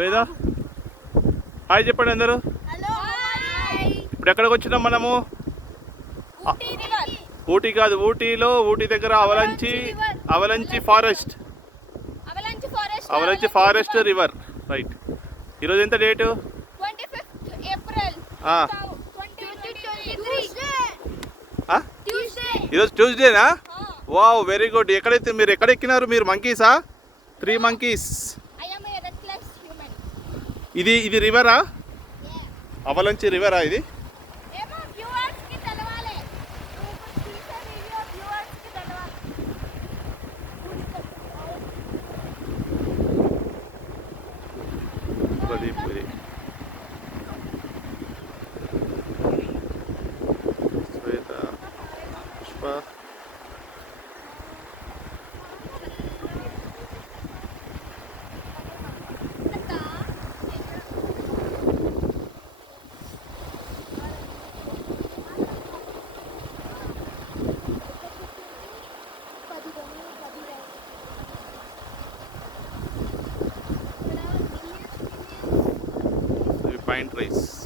వేదా hi చెప్పండి అందరూ. ఇప్పుడు ఎక్కడికి వచ్చినాం మనము? ఊటీ కాదు, ఊటీ దగ్గర అవలంచి ఫారెస్ట్ రివర్. రైట్. ఈరోజు ఎంత డేటు? ఈరోజు ట్యూస్డేనా? Wow, very good. మీరు ఎక్కడ ఎక్కినారు? మీరు మంకీసా? 3 monkeys. ఇది రివరా? అవలంచి రివరా ఇది? శ్వేత, పుష్ప. Pine trees.